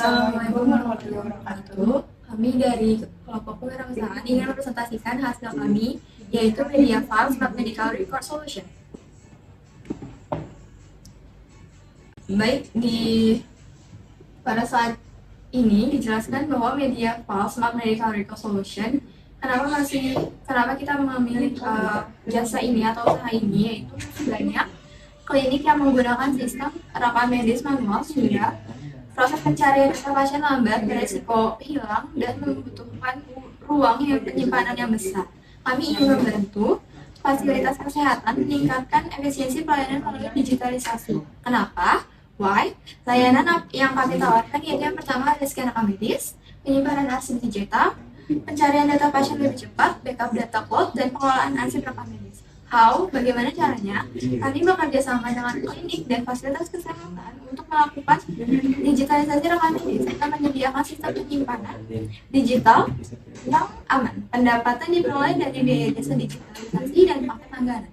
Assalamualaikum warahmatullahi wabarakatuh. Kami dari kelompok kewirausahaan ingin mempresentasikan hasil kami, yaitu Media File Smart Medical Record Solution. Baik, pada saat ini dijelaskan bahwa Media File Smart Medical Record Solution, kenapa kita memilih jasa ini atau usaha ini, yaitu banyak klinik yang menggunakan sistem rekam medis manual sehingga proses pencarian data pasien lambat, beresiko hilang, dan membutuhkan ruang penyimpanan yang besar. Kami ingin membantu fasilitas kesehatan meningkatkan efisiensi pelayanan melalui digitalisasi. Kenapa? Why? Layanan yang kami tawarkan yaitu yang pertama ada scan rekam medis, penyimpanan arsip digital, pencarian data pasien lebih cepat, backup data cloud, dan pengelolaan arsip rekam medis. How? Bagaimana caranya? Kami bekerja sama dengan klinik dan fasilitas kesehatan untuk melakukan digitalisasi rekam medis serta menyediakan sistem penyimpanan digital yang aman. Pendapatan diperoleh dari biaya jasa digitalisasi dan paket langganan.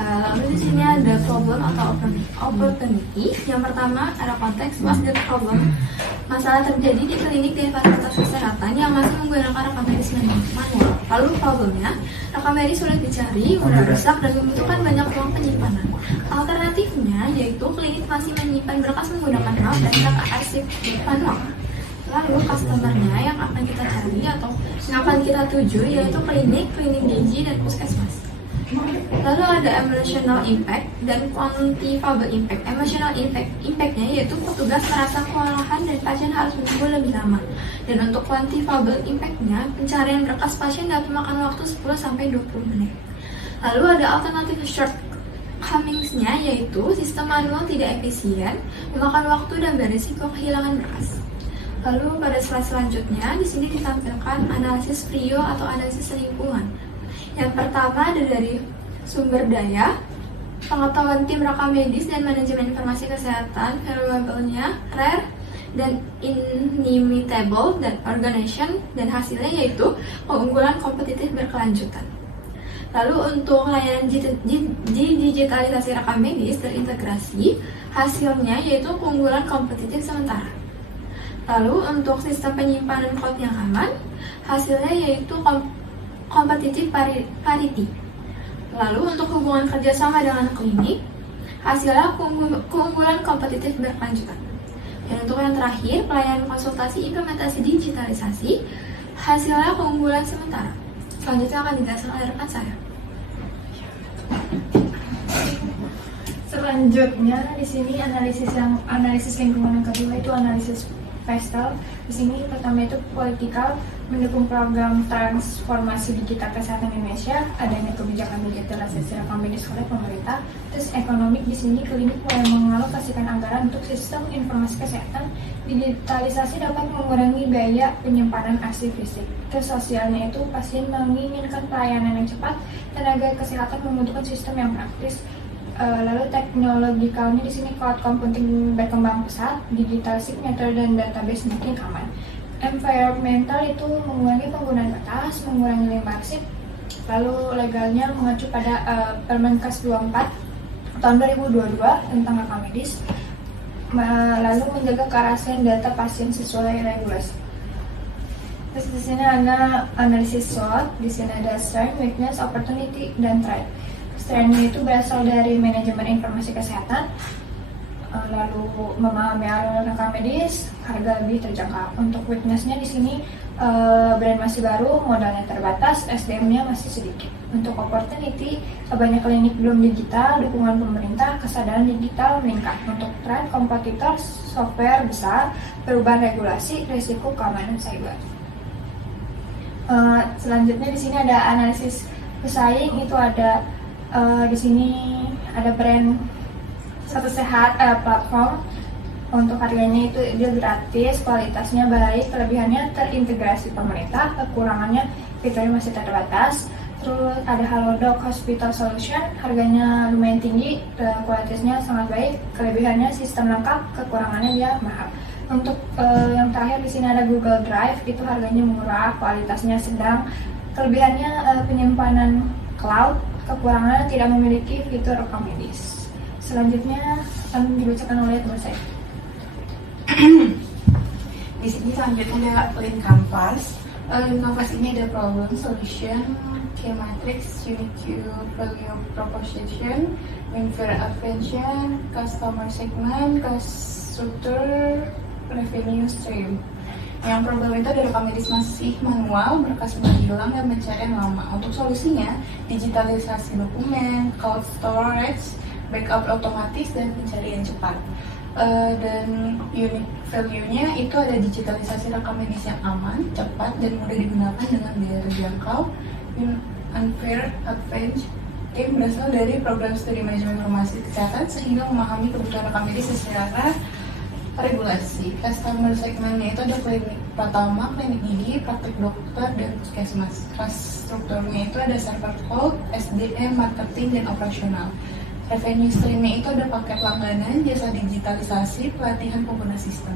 Lalu di sini ada problem atau opportunity. Yang pertama ada konteks what's the problem. Masalah terjadi di klinik dan fasilitas kesehatan yang masih menggunakan rekam medis manual. Lalu problemnya, rekam medis sulit dicari, mudah rusak, dan membutuhkan banyak ruang penyimpanan. Alternatifnya yaitu klinik masih menyimpan berkas menggunakan hard dan arsip manual. Lalu customernya yang akan kita cari atau yang akan kita tuju yaitu klinik gizi, dan puskesmas. Lalu ada emotional impact dan quantifiable impact. Emotional impact-nya yaitu petugas merasa kewalahan dan pasien harus menunggu lebih lama. Dan untuk quantifiable impact-nya, pencarian berkas pasien dapat memakan waktu 10-20 menit. Lalu ada alternative shortcomings-nya yaitu sistem manual tidak efisien, memakan waktu dan berisiko kehilangan berkas. Lalu pada slide selanjutnya, di sini ditampilkan analisis PRIO atau analisis lingkungan. Yang pertama ada dari sumber daya, pengetahuan tim rekam medis dan manajemen informasi kesehatan, variable-nya rare dan inimitable, dan organization, dan hasilnya yaitu keunggulan kompetitif berkelanjutan. Lalu untuk layanan digitalisasi rekam medis terintegrasi, hasilnya yaitu keunggulan kompetitif sementara. Lalu untuk sistem penyimpanan cloud yang aman, hasilnya yaitu kompetitif parity. Lalu untuk hubungan kerjasama dengan klinik, hasilnya keunggulan kompetitif berkelanjutan. Dan untuk yang terakhir, pelayanan konsultasi implementasi digitalisasi, hasilnya keunggulan sementara. Selanjutnya akan dijelaskan oleh rekan saya. Selanjutnya di sini analisis lingkungan yang kedua itu analisis Pestel. Di sini pertama itu politikal, mendukung program transformasi digital kesehatan Indonesia, adanya kebijakan digitalisasi rekam medis oleh pemerintah. Terus ekonomik, di sini klinik mulai mengalokasikan anggaran untuk sistem informasi kesehatan. Digitalisasi dapat mengurangi biaya penyimpanan arsip fisik. Terus sosialnya itu pasien menginginkan pelayanan yang cepat, tenaga kesehatan membutuhkan sistem yang praktis. Lalu teknologikalnya di sini cloud computing berkembang pesat, digital signature dan database makin aman. Environmental itu mengurangi penggunaan kertas, mengurangi limbah arsip. Lalu legalnya mengacu pada Permenkes 24 tahun 2022 tentang rekam medis. Lalu menjaga kerahasiaan data pasien sesuai regulasi. Terus di sini ada analisis SWOT. Di sini ada strength, weakness, opportunity, dan threat. Strength itu berasal dari manajemen informasi kesehatan, lalu memahami alur rekam medis, harga lebih terjangkau. Untuk weakness-nya di sini brand masih baru, modalnya terbatas, SDM-nya masih sedikit. Untuk opportunity, banyak klinik belum digital, dukungan pemerintah, kesadaran digital meningkat. Untuk threat, kompetitor, software besar, perubahan regulasi, risiko keamanan cyber. Selanjutnya di sini ada analisis pesaing, itu ada di sini ada brand Satu Sehat platform. Untuk harganya itu dia gratis, kualitasnya baik, kelebihannya terintegrasi pemerintah, kekurangannya fiturnya masih terbatas. Terus ada Halodoc Hospital Solution, harganya lumayan tinggi, kualitasnya sangat baik, kelebihannya sistem lengkap, kekurangannya dia mahal. Untuk yang terakhir di sini ada Google Drive, itu harganya murah, kualitasnya sedang, kelebihannya penyimpanan cloud, kekurangannya tidak memiliki fitur rekam medis. Selanjutnya akan dibacakan oleh teman saya. Di sini selanjutnya ada Lean Canvas. Lean Canvas ini ada problem, solution, key matrix, unit queue, value proposition, infer attention, customer segment, cost structure, revenue stream. Yang problem itu ada rekam medis masih manual, berkas hilang dan pencarian lama. Untuk solusinya, digitalisasi dokumen, cloud storage, backup otomatis, dan pencarian cepat. Dan unique value-nya itu ada digitalisasi rekam medis yang aman, cepat, dan mudah digunakan dengan biaya terjangkau. Unfair advantage tim berasal dari program studi manajemen informasi kesehatan sehingga memahami kebutuhan rekam medis secara regulasi. Customer segmentnya itu ada klinik pertama, klinik gigi, praktik dokter, dan puskesmas. Cost strukturnya itu ada server code, SDM, marketing, dan operasional. Revenue streamnya itu ada paket langganan, jasa digitalisasi, pelatihan pengguna sistem.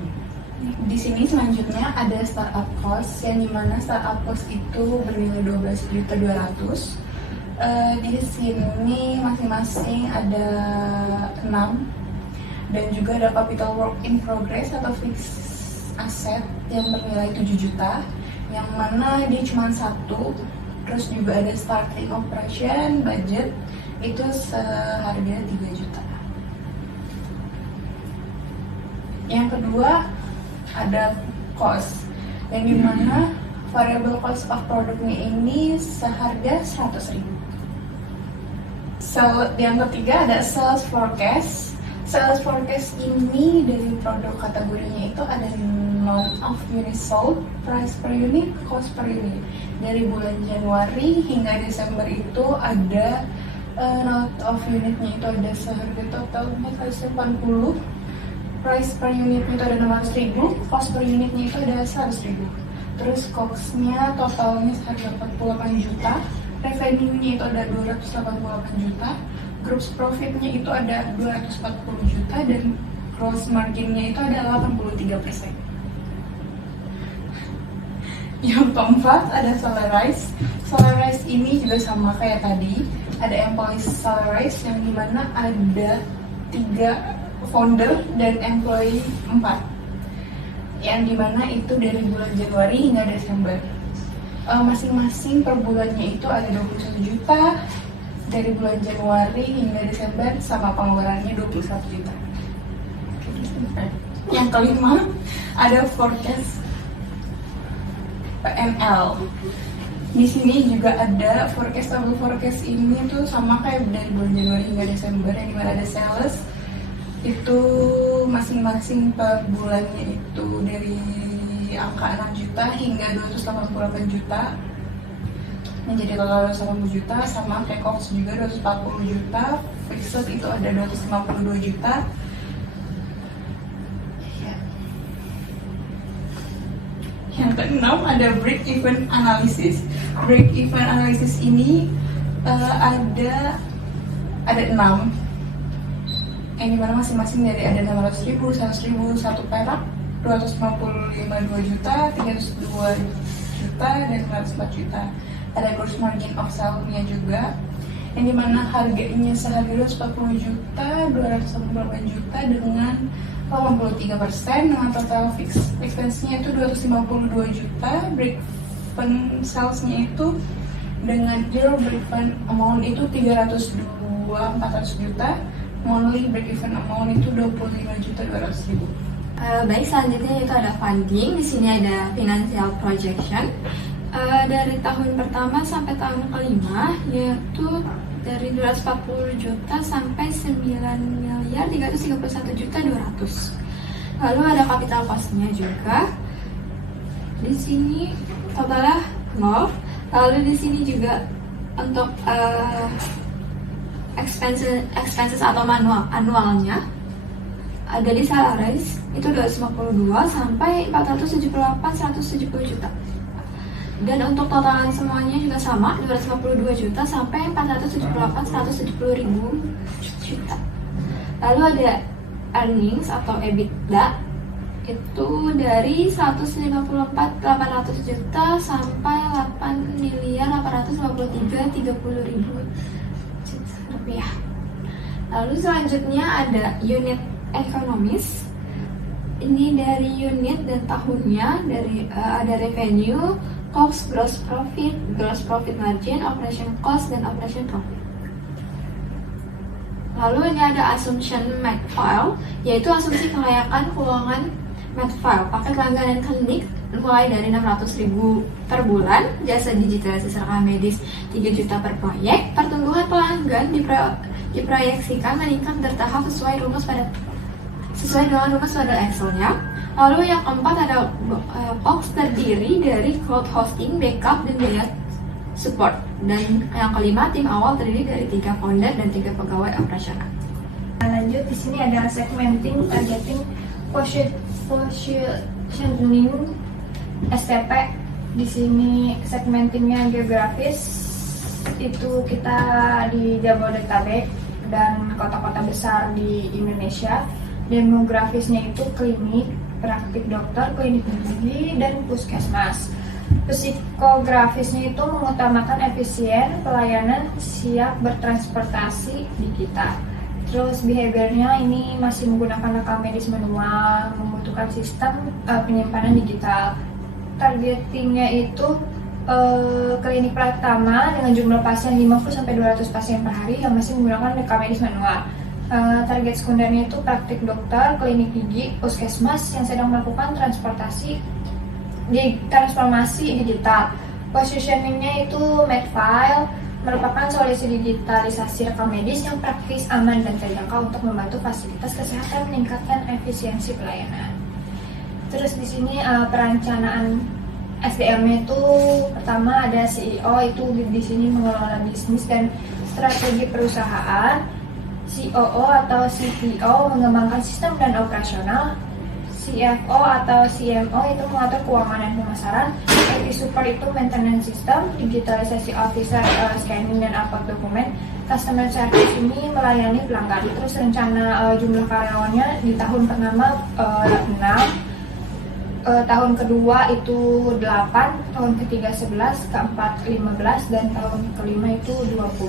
Di sini selanjutnya ada startup cost, yang dimana startup cost itu bernilai 12.200.000. Di sini masing-masing ada 6, dan juga ada capital work in progress atau fixed asset yang bernilai 7 juta, yang mana dia cuma 1. Terus juga ada starting operation budget itu seharga 3 juta. Yang kedua ada cost, yang dimana variable cost of produknya ini seharga 100.000. Yang ketiga ada sales forecast. Sales forecast ini dari produk kategorinya itu ada amount of units sold, price per unit, cost per unit. Dari bulan Januari hingga Desember itu ada amount of unitnya itu ada seharga total 480, price per unitnya itu ada 600.000, cost per unitnya itu ada 100.000. Terus cost-nya totalnya seharga 48 juta, revenue-nya itu ada 288 juta, gross profit-nya itu ada 240 juta, dan gross margin-nya itu ada 83%. Yang keempat ada salarize. Salarize ini juga sama kayak tadi, ada employee salarize yang dimana ada 3 founder dan employee 4, yang dimana itu dari bulan Januari hingga Desember. Masing-masing per bulannya itu ada 21 juta dari bulan Januari hingga Desember, sama pengeluarannya 21 juta. Yang kelima ada forecast PNL. Di sini juga ada forecast. Forecast ini tuh sama kayak dari bulan Januari hingga Desember, yang dimana ada sales itu masing-masing per bulannya itu dari angka 6 juta hingga 288 juta, menjadi total 280 juta, sama kayak cost juga 240 juta, fixed itu ada 252 juta. Yang keenam ada break even analysis. Break even analysis ini ada 6, yang dimana masing-masing dari ada 600.000, 100.000, 1 perak, 255 juta, 302 juta, dan 104 juta. Ada gross margin of sale-nya juga, yang dimana harganya seharga 240 juta, 288 juta dengan 83%, dengan total fixed expense-nya itu 252 juta, break even sales-nya itu dengan zero break even amount itu 302.400 juta, monthly break even amount itu 25.200.000. Baik, selanjutnya itu ada funding. Di sini ada financial projection. Dari tahun pertama sampai tahun kelima, yaitu dari 240 juta sampai 9.331.200. Lalu ada capital cost-nya juga. Di sini totalnya 0. Lalu di sini juga untuk expenses atau annualnya ada di salaries itu 252 sampai 478 170 juta. Dan untuk totalan semuanya juga sama, 252 juta sampai 478 170 ribu juta. Lalu ada earnings atau EBITDA itu dari 154 800 juta sampai 8.853.30.000 rupiah. Lalu selanjutnya ada unit ekonomis. ini dari unit dan tahunnya, dari ada revenue, cost, gross profit margin, operation cost, dan operation profit. Lalu ini ada assumption made file, yaitu asumsi kelayakan keuangan made file. Paket langganan klinik mulai dari 600.000 per bulan, jasa digitalisasi rekam medis 3 juta per proyek. Pertumbuhan pelanggan diproyeksikan meningkat bertahap sesuai dengan rumus pada Excel-nya. Lalu yang keempat ada box terdiri dari cloud hosting, backup, dan biaya support. Dan yang kelima, tim awal terdiri dari 3 founder dan 3 pegawai operasional. Lanjut, di sini ada segmenting, targeting, positioning, STP. Di sini segmentingnya geografis, itu kita di Jabodetabek dan kota-kota besar di Indonesia. Demografisnya itu klinik, praktik dokter, klinik gigi, dan puskesmas. Psikografisnya itu mengutamakan efisien, pelayanan, siap bertransportasi digital. Terus behaviornya ini masih menggunakan rekam medis manual, membutuhkan sistem penyimpanan digital. Targetingnya itu klinik pertama dengan jumlah pasien 50-200 pasien per hari yang masih menggunakan rekam medis manual. Target sekundernya itu praktik dokter, klinik gigi, puskesmas yang sedang melakukan transformasi digital. Positioningnya itu Medfile merupakan solusi digitalisasi rekam medis yang praktis, aman, dan terjangkau untuk membantu fasilitas kesehatan meningkatkan efisiensi pelayanan. Terus di sini perencanaan SDM-nya itu pertama ada CEO, itu di sini mengelola bisnis dan strategi perusahaan. COO atau CTO mengembangkan sistem dan operasional. CFO atau CMO itu mengatur keuangan dan pemasaran. IT support itu maintenance system. Digitalisasi officer scanning dan upload dokumen. Customer service ini melayani pelanggan. Terus rencana jumlah karyawannya di tahun pertama 6, tahun kedua itu 8, tahun ketiga 11, keempat 15, dan tahun kelima itu 20.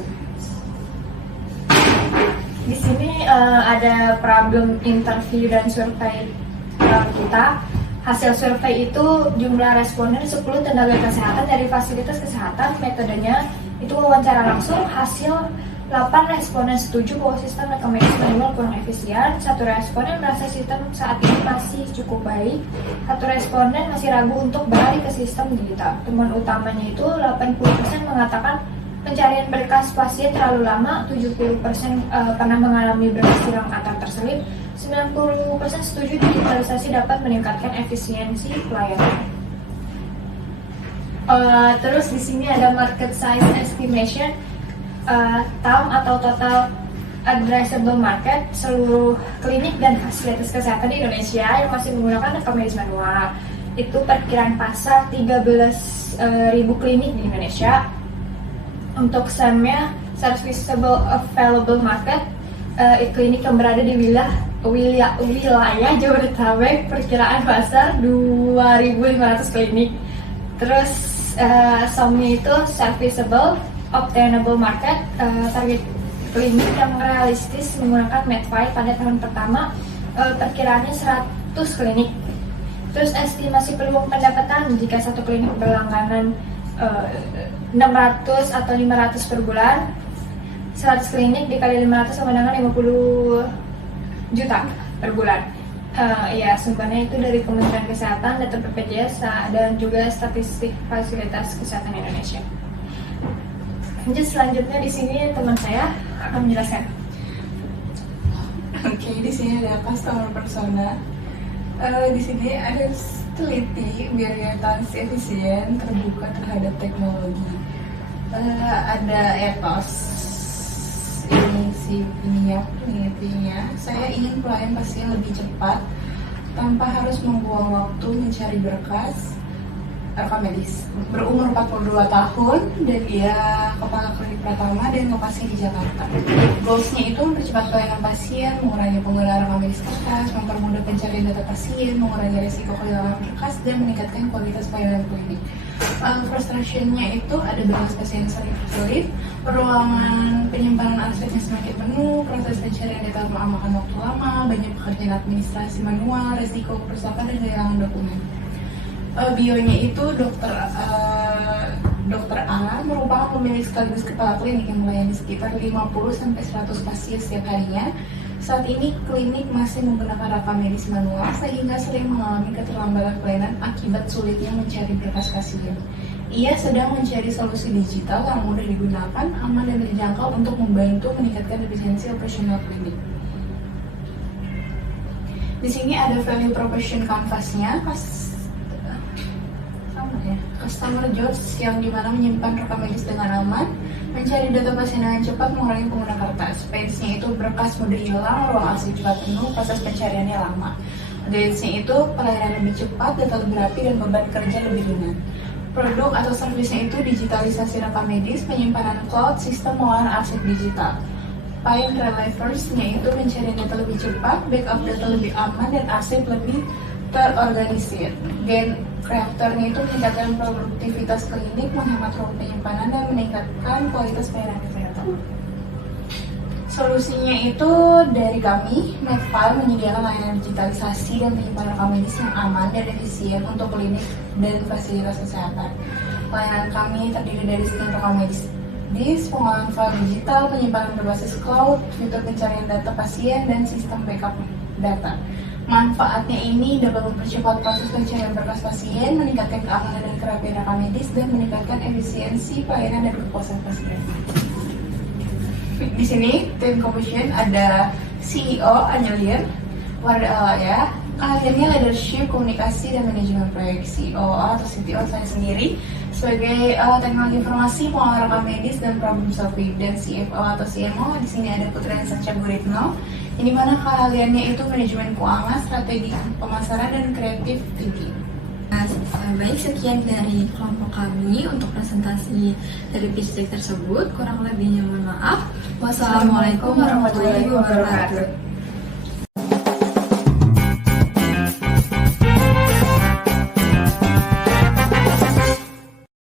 Di sini ada problem interview dan survei kita. Hasil survei itu jumlah responden 10 tenaga kesehatan dari fasilitas kesehatan. Metodenya itu wawancara langsung. Hasil 8 responden setuju bahwa sistem rekam medis manual kurang efisien. 1 responden merasa sistem saat ini masih cukup baik. 1 responden masih ragu untuk beralih ke sistem digital. Temuan utamanya itu 80% mengatakan pencarian berkas pasien terlalu lama, 70% pernah mengalami berkas hilang atau terselip, 90% setuju digitalisasi dapat meningkatkan efisiensi pelayanan. Terus di sini ada market size estimation, TAM atau total addressable market, seluruh klinik dan fasilitas kesehatan di Indonesia yang masih menggunakan rekam medis manual. Itu perkiraan pasar 13.000 klinik di Indonesia. Untuk SAM-nya, serviceable available market, klinik yang berada di wilayah Jabodetabek, perkiraan pasar 2.500 klinik. Terus SOM-nya itu serviceable obtainable market, target klinik yang realistis menggunakan Medfile pada tahun pertama, perkiraannya 100 klinik. Terus estimasi peluang pendapatan jika satu klinik berlangganan 600 atau 500 per bulan, 100 klinik dikali 500 sama dengan 50 juta per bulan. Ya, sumbernya itu dari Kementerian Kesehatan, data BPJS, dan juga statistik fasilitas kesehatan Indonesia. Lanjut, selanjutnya di sini teman saya akan menjelaskan. Oke, di sini ada customer persona. Di sini ada teliti biar transisi efisien, terbuka terhadap teknologi. Ada etos ini penelitinya. Saya ingin pelayan pasien lebih cepat tanpa harus membuang waktu mencari berkas. rekam medis. Berumur 42 tahun dan dia kepala klinik Pratama dan lokasinya di Jakarta. Goals-nya itu mempercepat pelayanan pasien, mengurangi penggunaan rekam medis kertas, mempermudah pencarian data pasien, mengurangi risiko kehilangan berkas, dan meningkatkan kualitas pelayanan klinik. Frustration-nya itu ada belas pasien sering sulit, peruangan penyimpanan arsipnya semakin penuh, proses pencarian data memakan waktu lama, banyak pekerjaan administrasi manual, risiko kerusakan dan kehilangan dokumen. Bionya itu dokter A merupakan pemilik sekaligus kepala klinik yang melayani sekitar 50-100 pasien setiap harinya. Saat ini klinik masih menggunakan rekam medis manual sehingga sering mengalami keterlambatan pelayanan akibat sulitnya mencari berkas pasien. Ia sedang mencari solusi digital yang mudah digunakan, aman dan terjangkau untuk membantu meningkatkan efisiensi operasional klinik. Di sini ada value proposition canvas-nya, customer jobs yang dimana menyimpan rekam medis dengan aman, mencari data pasien dengan cepat, mengurangi pengguna kertas. Pains-nya itu berkas mudah hilang, ruang arsip cepat penuh, proses pencariannya lama. Gains-nya itu pelayanan lebih cepat, data lebih rapi, dan beban kerja lebih ringan. Produk atau servisnya itu digitalisasi rekam medis, penyimpanan cloud, sistem pengolahan arsip digital. Pain relevers-nya itu mencari data lebih cepat, backup data lebih aman, dan arsip lebih terorganisir. Gain creator-nya itu meningkatkan produktivitas klinik, menghemat ruang penyimpanan, dan meningkatkan kualitas pelayanan kesehatan. Solusinya itu dari kami, Medfile menyediakan layanan digitalisasi dan penyimpanan rekam medis yang aman dan efisien untuk klinik dan fasilitas kesehatan. Layanan kami terdiri dari sistem rekam medis, pengolahan file digital, penyimpanan berbasis cloud, fitur pencarian data pasien, dan sistem backup data. Manfaatnya ini dapat mempercepat proses pencarian berkas pasien, meningkatkan keamanan dan kerapian rekam medis, dan meningkatkan efisiensi pelayanan dan kepuasan pasien. Di sini tim commission ada CEO Anyelir, Wardah Alaya, keahliannya leadership, komunikasi, dan manajemen proyek. CEO atau CTO saya sendiri sebagai teknologi informasi, pengelola rekam medis, dan problem solving. Dan CFO atau CMO di sini ada Putra Sacha Guritno, ini mana keahliannya itu manajemen keuangan, strategi pemasaran, dan kreatif thinking. Baik, sekian dari kelompok kami untuk presentasi dari pitch deck tersebut. Kurang lebihnya mohon maaf. Wassalamualaikum warahmatullahi wabarakatuh.